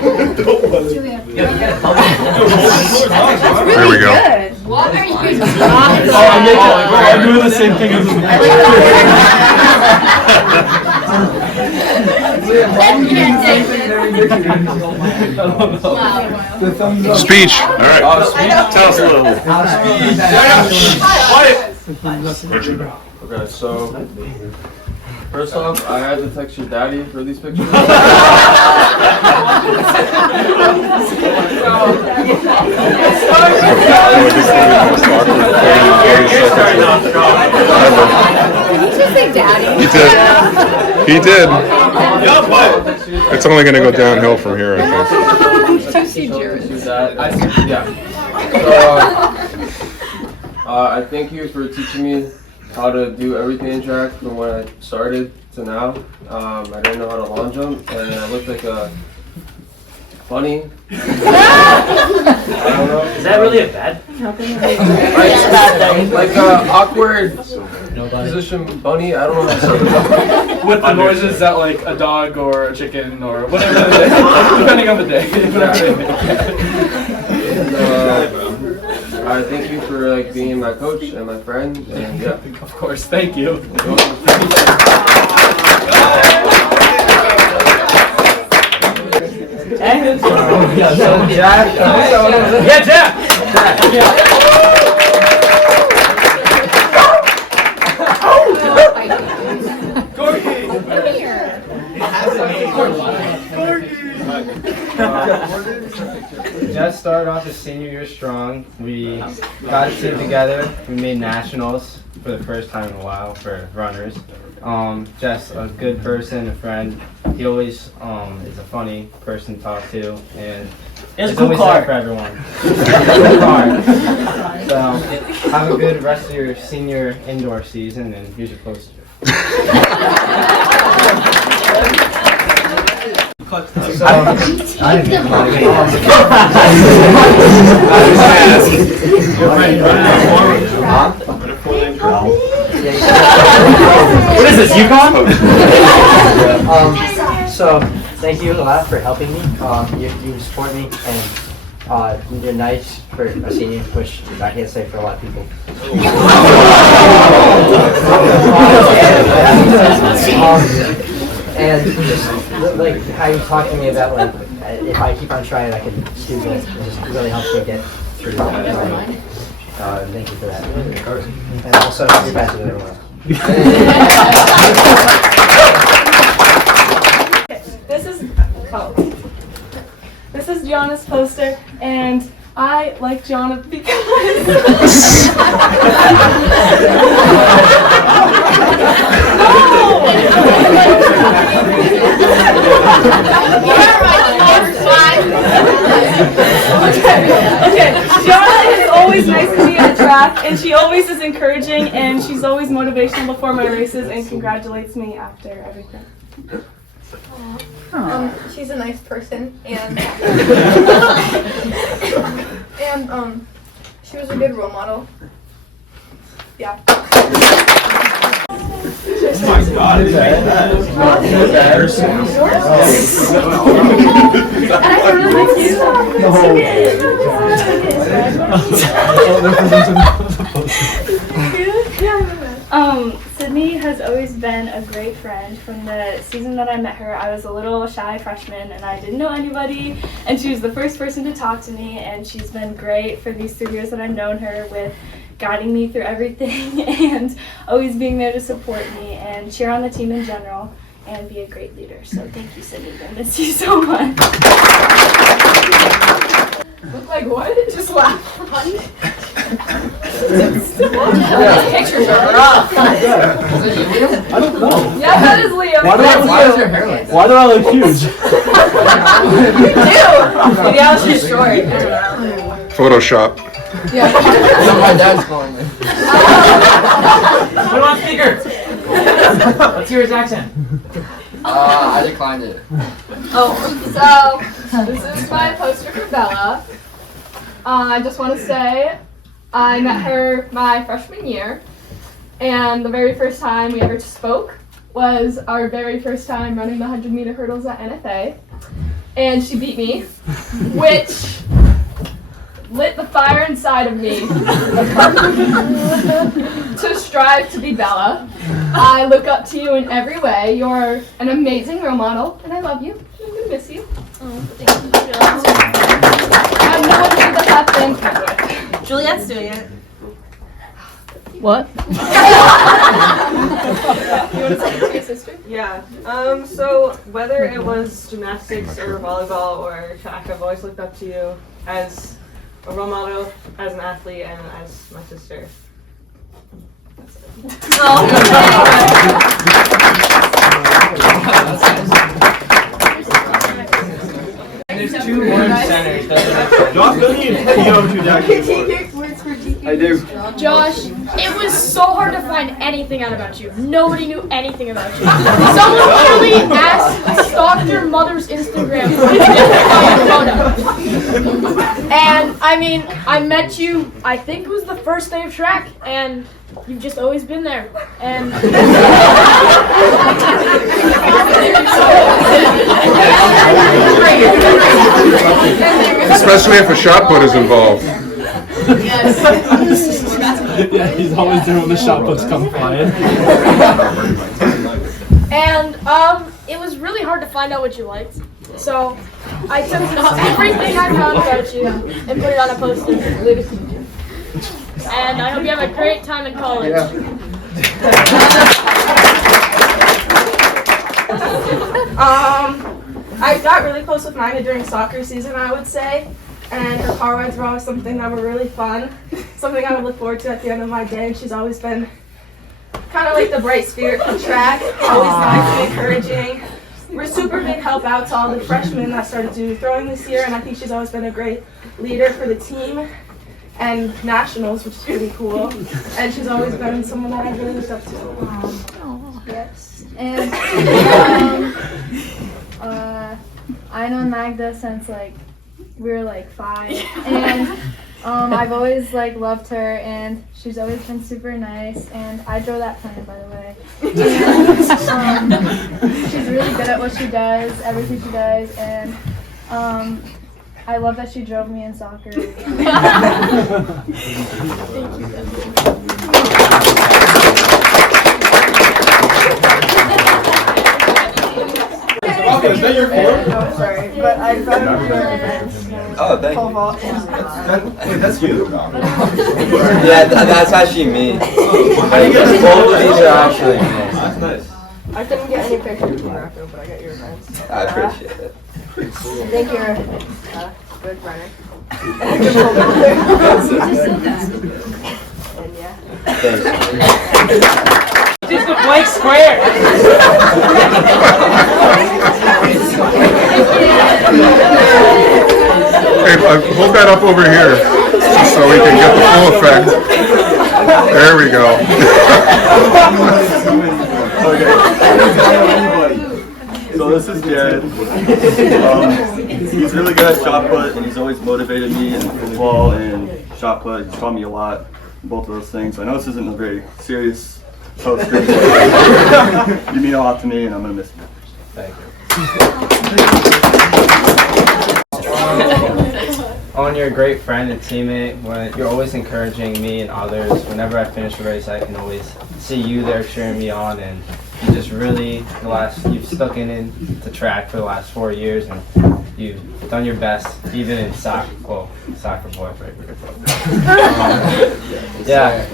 There we go. What are you doing? I'm doing the same thing as the Speech. All right. Tell us a little. Okay, so first off, I had to text your daddy for these pictures. Did you just say daddy? He did. It's only going to go downhill from here, I think. Yeah. So, I thank you for teaching me how to do everything in track from when I started to now. I didn't know how to long jump, and I looked like a bunny. I don't know. Is that really a bad thing? Like awkward position bunny. I don't know how to say it. with the noises that like a dog or a chicken or whatever the day, depending on the day. I thank you for like being my coach and my friend, and yeah. Of course, thank you. Jack. Yeah, Jack. Just started off the senior year strong. We got a team together. We made nationals for the first time in a while for runners. Just a good person, a friend. He always is a funny person to talk to, and It's always cool there car. for everyone. So have a good rest of your senior indoor season, and here's your poster. So, I didn't What is this, Yukon? So thank you a lot for helping me. You support me, and you're nice for a senior, which I can't say for a lot of people. And just like how you talk to me about like if I keep on trying, I can do this. It just really helps me get through that. Thank you for that. And also, you're better than everyone else. This is Gianna's poster, and I like Gianna because Okay. Gianna is always nice to me at track, and she always is encouraging, and she's always motivational before my races and congratulates me after everything. She's a nice person, and she was a good role model. Yeah. Oh my God, is that Sydney has always been a great friend. From the season that I met her, I was a little shy freshman and I didn't know anybody, and she was the first person to talk to me, and she's been great for these 3 years that I've known her with guiding me through everything and always being there to support me and cheer on the team in general and be a great leader. So thank you, Sydney. I miss you so much. Look like what? Just laugh. Pictures are rough. I don't know. Yeah, that is Leo. Why is your hair like that? Why do I look huge? You do. Maybe I was just short. Photoshop. Yeah. My dad's calling me. Put him on speaker. Let's hear his accent. I declined it. Oh, so this is my poster for Bella. I just want to say I met her my freshman year, and the very first time we ever spoke was our very first time running the 100-meter hurdles at NFA. and she beat me, which lit the fire inside of me to strive to be Bella. I look up to you in every way. You're an amazing role model, and I love you. I'm gonna miss you. I'm no one who have been friends with. Juliet's doing it. What? You want to say it to your sister? Yeah. So whether it was gymnastics or volleyball or track, I've always looked up to you as a role model, as an athlete, and as my sister. That's it. And there's 2 more centers. Josh, don't you I do. Josh, it was so hard to find anything out about you. Nobody knew anything about you. Someone literally stalked your mother's Instagram for a photo. And I mean, I met you, I think it was the first day of track, and you've just always been there. And Especially if a shot put is involved. Yeah, he's always there when the shot puts come flying. And it was really hard to find out what you liked. So I took everything I found about you and put it on a poster. And I hope you have a great time in college. I got really close with Magda during soccer season, I would say. And her car rides were always something that were really fun. Something I would look forward to at the end of my day. And she's always been kind of like the bright spirit for track. Always nice and encouraging. We're super big help out to all the freshmen that started to do throwing this year. And I think she's always been a great leader for the team and nationals, which is pretty cool. And she's always been someone that I really looked up to. Yes. And I know Magda since like we were like 5, and I've always like loved her, and she's always been super nice. And I drove that plane, by the way. And, she's really good at what she does, everything she does, and I love that she drove me in soccer. Okay, is that your form? No, sorry, but I found your events. Oh, thank you. Hey, that's you. Yeah, that's actually me. How do you get Both of these are actually me. That's nice. I couldn't get any pictures from Rocco, but I got your events. I appreciate it. I think you're a good runner. And yeah. Thanks. Just a blank square. Hey, hold that up over here, just so we can get the full effect. There we go. So this is Jared. He's really good at shot put, and he's always motivated me in football and shot put. He's taught me a lot, both of those things. I know this isn't a very serious poster. You mean a lot to me, and I'm gonna miss you. Thank you. Owen, you're a great friend and teammate. You're always encouraging me and others. Whenever I finish a race, I can always see you there cheering me on, and you just really you've stuck into track for the last 4 years, and you've done your best, even in soccer boy, right? Yeah.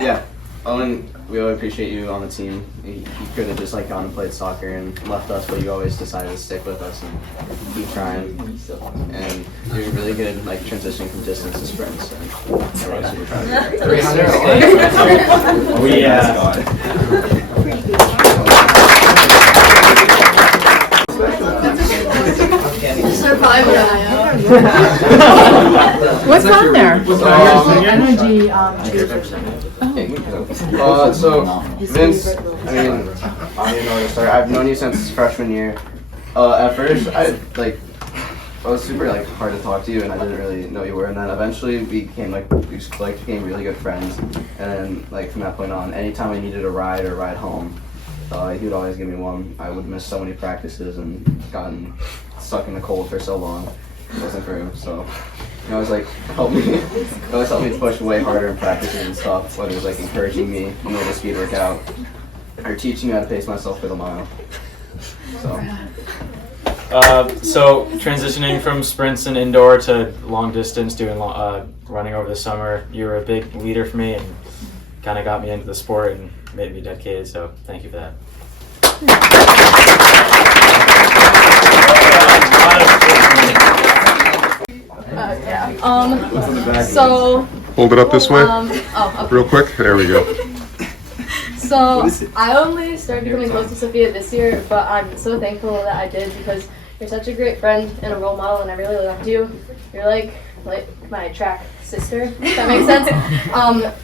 Yeah, Owen, we really appreciate you on the team. You could have just like gone and played soccer and left us, but you always decided to stick with us and keep trying. And you're really good like transitioning from distance to sprints. And we're really super proud What's on there? Energy. So Vince, I mean, I don't know where to start. I've known you since freshman year. At first, I was super like hard to talk to you, and I didn't really know you were. And then eventually, we became became really good friends. And then like from that point on, anytime I needed a ride or ride home, he would always give me one. I would miss so many practices and gotten stuck in the cold for so long. It wasn't for him, so he always helped me to push way harder in practices and stuff, whether it was encouraging me to the speed workout or teaching me how to pace myself for the mile. So transitioning from sprints and indoor to long distance, doing running over the summer, you were a big leader for me and kind of got me into the sport and made me dedicated, so thank you for that. So Hold it up this way, okay. real quick. There we go. So I only started becoming close to Sophia this year, but I'm so thankful that I did because you're such a great friend and a role model, and I really loved you. You're like my track sister, if that makes sense.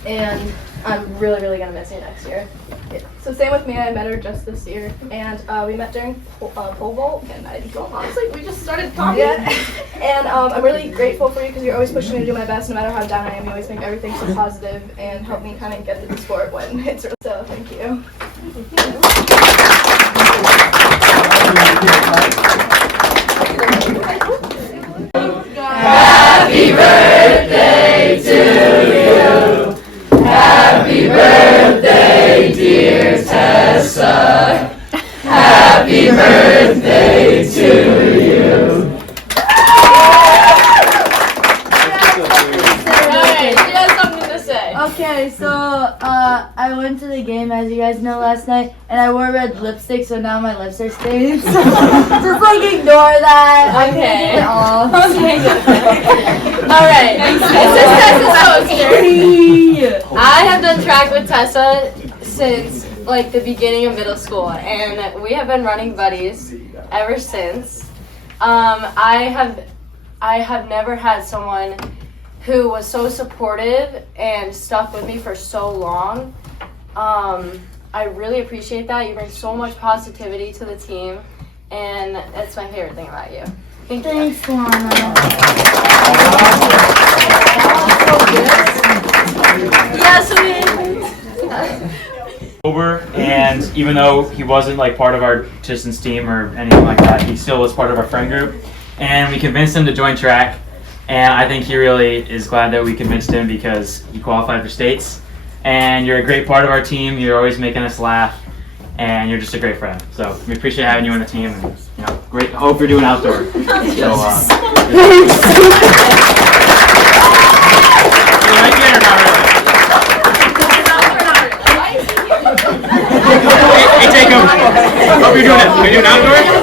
And I'm really gonna miss you next year. Yeah. So same with me. I met her just this year, and we met during pole vault, and honestly, we just started talking. Yeah. And I'm really grateful for you because you're always pushing me to do my best, no matter how down I am. You always make everything so positive and help me kind of get through the sport when it's really. So thank you. Happy birthday to you. Happy birthday, dear Tessa. Happy birthday to you. Alright, she has something to say. Okay, so I went to the game, as you guys know, last night, and I wore red lipstick, so now my lips are stained. So just ignore that. Okay. Okay. Alright, this is Tessa's poster. I have done track with Tessa since the beginning of middle school, and we have been running buddies ever since. I have never had someone who was so supportive and stuck with me for so long. I really appreciate that. You bring so much positivity to the team, and that's my favorite thing about you. Thanks, Lana. Over, and even though he wasn't part of our distance team or anything like that, he still was part of our friend group, and we convinced him to join track. And I think he really is glad that we convinced him because he qualified for states. And you're a great part of our team. You're always making us laugh, and you're just a great friend. So we appreciate having you on the team. And great. Hope you're doing outdoor. Hey, Jacob. Hope you're doing it. Are you doing outdoor?